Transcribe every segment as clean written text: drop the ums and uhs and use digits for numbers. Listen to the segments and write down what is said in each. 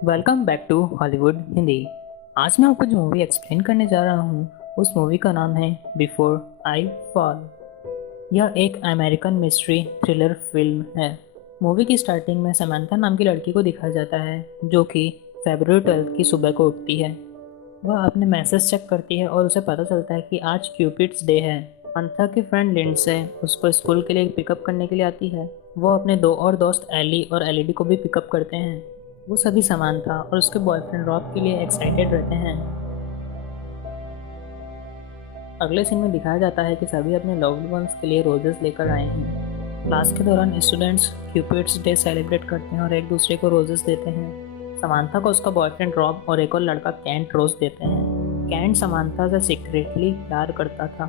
Welcome back to Hollywood Hindi. आज मैं आपको जो मूवी एक्सप्लेन करने जा रहा हूँ उस मूवी का नाम है बिफोर आई फॉल। यह एक अमेरिकन मिस्ट्री थ्रिलर फिल्म है। मूवी की स्टार्टिंग में समंथा नाम की लड़की को दिखाया जाता है जो कि February 12 की सुबह को उठती है। वह अपने मैसेज चेक करती है और उसे पता चलता है कि आज क्यूपिड्स डे है। मंथा की फ्रेंड लिंडसे उसको स्कूल के लिए पिकअप करने के लिए आती है। वो अपने दो और दोस्त एली और एलईडी को भी पिकअप करते हैं। वो सभी समंथा और उसके बॉयफ्रेंड रॉब के लिए एक्साइटेड रहते हैं। अगले सीन में दिखाया जाता है कि सभी अपने लव्ड वंस के लिए रोजेस लेकर आए हैं। क्लास के दौरान स्टूडेंट्स क्यूपिड्स डे सेलिब्रेट करते हैं और एक दूसरे को रोजेस देते हैं। समंथा को उसका बॉयफ्रेंड रॉब और एक और लड़का कैंट रोज देते हैं। कैंट समंथा से सीक्रेटली प्यार करता था।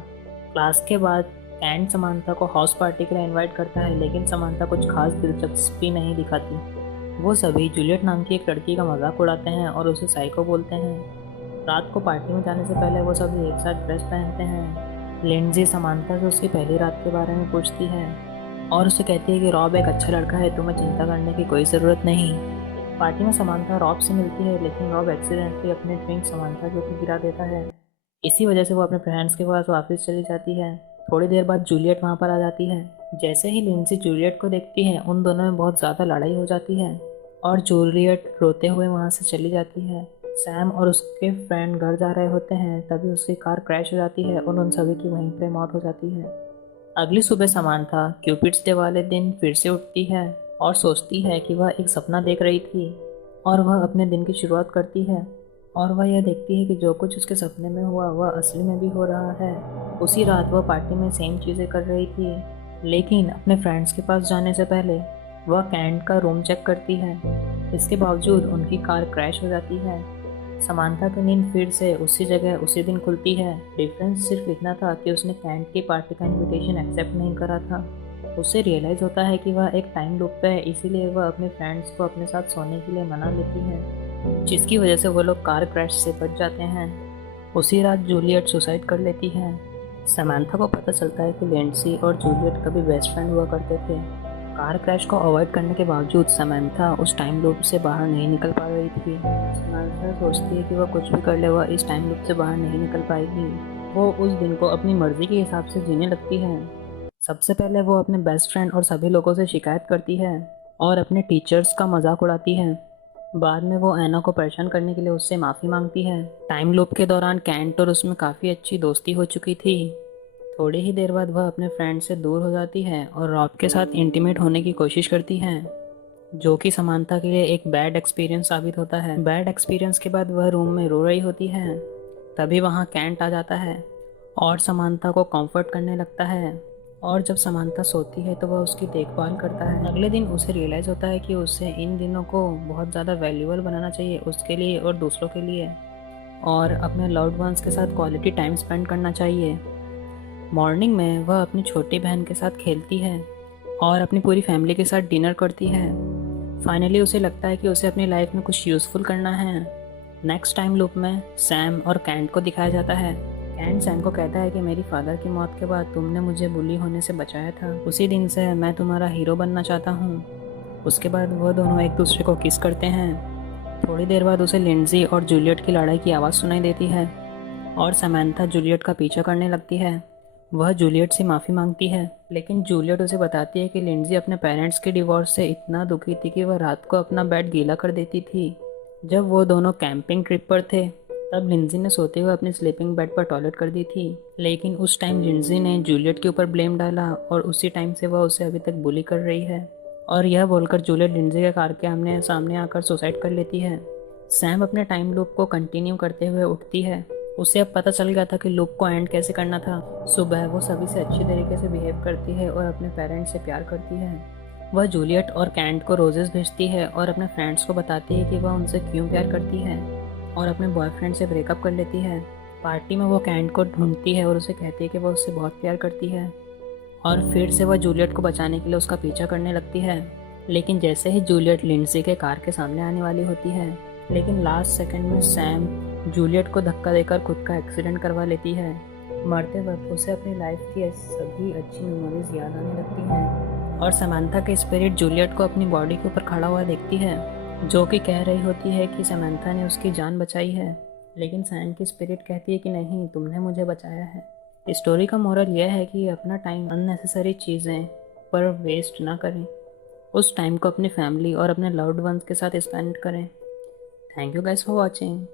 क्लास के बाद कैंट समंथा को हाउस पार्टी के लिए इनवाइट करता है, लेकिन समंथा कुछ खास दिलचस्पी नहीं दिखाती। वो सभी जूलियट नाम की एक लड़की का मजाक उड़ाते हैं और उसे साइको बोलते हैं। रात को पार्टी में जाने से पहले वो सभी एक साथ ड्रेस पहनते हैं। लिंडजी समंथा से उसकी पहली रात के बारे में पूछती है और उसे कहती है कि रॉब एक अच्छा लड़का है, तुम्हें चिंता करने की कोई ज़रूरत नहीं। पार्टी में समंथा रॉब से मिलती है, लेकिन रॉब एक्सीडेंटली अपने ड्रिंक समंथा के ऊपर गिरा देता है। इसी वजह से वो अपने फ्रेंड्स के पास वापस चली जाती है। थोड़ी देर बाद जूलियट वहाँ पर आ जाती है। जैसे ही लिंडजी जूलियट को देखती है, उन दोनों में बहुत ज़्यादा लड़ाई हो जाती है और जूलियट रोते हुए वहाँ से चली जाती है। सैम और उसके फ्रेंड घर जा रहे होते हैं, तभी उसकी कार क्रैश हो जाती है और उन सभी की वहीं पे मौत हो जाती है। अगली सुबह समंथा क्यूपिड्स डे वाले दिन फिर से उठती है और सोचती है कि वह एक सपना देख रही थी और वह अपने दिन की शुरुआत करती है और वह यह देखती है कि जो कुछ उसके सपने में हुआ वह असली में भी हो रहा है। उसी रात वह पार्टी में सेम चीज़ें कर रही थी, लेकिन अपने फ्रेंड्स के पास जाने से पहले वह कैंट का रूम चेक करती है। इसके बावजूद उनकी कार क्रैश हो जाती है। समंथा की नींद फिर से उसी जगह उसी दिन खुलती है। डिफरेंस सिर्फ इतना था कि उसने कैंट की पार्टी का इनविटेशन एक्सेप्ट नहीं करा था। उसे रियलाइज़ होता है कि वह एक टाइम लूप पे है, इसीलिए वह अपने फ्रेंड्स को अपने साथ सोने के लिए मना लेती है, जिसकी वजह से वो लोग कार क्रैश से बच जाते हैं। उसी रात जूलियट सुसाइड कर लेती है। समंथा को पता चलता है कि लिंडसी और जूलियट कभी बेस्ट फ्रेंड हुआ करते थे। कार क्रैश को अवॉइड करने के बावजूद समंथा उस टाइम लूप से बाहर नहीं निकल पा रही थी। समंथा सोचती है कि वह कुछ भी कर ले, वह इस टाइम लूप से बाहर नहीं निकल पाएगी। वो उस दिन को अपनी मर्जी के हिसाब से जीने लगती है। सबसे पहले वो अपने बेस्ट फ्रेंड और सभी लोगों से शिकायत करती है और अपने टीचर्स का मजाक उड़ाती है। बाद में वो एना को परेशान करने के लिए उससे माफ़ी मांगती है। टाइम लूप के दौरान कैंट और उसमें काफ़ी अच्छी दोस्ती हो चुकी थी। थोड़ी ही देर बाद वह अपने फ्रेंड से दूर हो जाती है और रॉब के साथ इंटीमेट होने की कोशिश करती है, जो कि समंथा के लिए एक बैड एक्सपीरियंस साबित होता है। बैड एक्सपीरियंस के बाद वह रूम में रो रही होती है, तभी वहाँ कैंट आ जाता है और समंथा को कंफर्ट करने लगता है। और जब समंथा सोती है तो वह उसकी देखभाल करता है। अगले दिन उसे रियलाइज़ होता है कि उसे इन दिनों को बहुत ज़्यादा वैल्यूबल बनाना चाहिए, उसके लिए और दूसरों के लिए, और अपने लव्ड वंस के साथ क्वालिटी टाइम स्पेंड करना चाहिए। मॉर्निंग में वह अपनी छोटी बहन के साथ खेलती है और अपनी पूरी फैमिली के साथ डिनर करती है। फाइनली उसे लगता है कि उसे अपनी लाइफ में कुछ यूज़फुल करना है। नेक्स्ट टाइम लूप में सैम और कैंट को दिखाया जाता है। कैंट सैम को कहता है कि मेरी फादर की मौत के बाद तुमने मुझे बुली होने से बचाया था, उसी दिन से मैं तुम्हारा हीरो बनना चाहता हूँ। उसके बाद वह दोनों एक दूसरे को किस करते हैं। थोड़ी देर बाद उसे लिंडजी और जूलियट की लड़ाई की आवाज़ सुनाई देती है और समंथा जूलियट का पीछा करने लगती है। वह जूलियट से माफ़ी मांगती है, लेकिन जूलियट उसे बताती है कि लिंडजी अपने पेरेंट्स के डिवोर्स से इतना दुखी थी कि वह रात को अपना बेड गीला कर देती थी। जब वो दोनों कैंपिंग ट्रिप पर थे, तब लिंडजी ने सोते हुए अपने स्लीपिंग बेड पर टॉयलेट कर दी थी, लेकिन उस टाइम लिंडजी ने जूलियट के ऊपर ब्लेम डाला और उसी टाइम से वह उसे अभी तक बुली कर रही है। और यह बोलकर जूलियट लिंडजी के कार के आमने सामने आकर सुसाइड कर लेती है। सैम अपने टाइम लूप को कंटिन्यू करते हुए उठती है। उसे अब पता चल गया था कि लूप को एंड कैसे करना था। सुबह वो सभी से अच्छी तरीके से बिहेव करती है और अपने पेरेंट्स से प्यार करती है। वह जूलियट और कैंट को रोजेस भेजती है और अपने फ्रेंड्स को बताती है कि वह उनसे क्यों प्यार करती है, और अपने बॉयफ्रेंड से ब्रेकअप कर लेती है। पार्टी में वो कैंट को ढूंढती है और उसे कहती है कि वह उससे बहुत प्यार करती है, और फिर से वह जूलियट को बचाने के लिए उसका पीछा करने लगती है। लेकिन जैसे ही जूलियट लिंडसी के कार के सामने आने वाली होती है, लेकिन लास्ट सेकंड में सैम जूलियट को धक्का देकर खुद का एक्सीडेंट करवा लेती है। मरते वक्त उसे अपनी लाइफ की सभी अच्छी मेमोरीज याद आने लगती हैं और समंथा के स्पिरिट जूलियट को अपनी बॉडी के ऊपर खड़ा हुआ देखती है जो कि कह रही होती है कि समंथा ने उसकी जान बचाई है, लेकिन सैन की स्पिरिट कहती है कि नहीं, तुमने मुझे बचाया है। स्टोरी का मोरल यह है कि अपना टाइम अननेसेसरी चीज़ें पर वेस्ट ना करें। उस टाइम को अपनी फैमिली और अपने लव्ड वंस के साथ स्पेंड करें। Thank you guys for watching.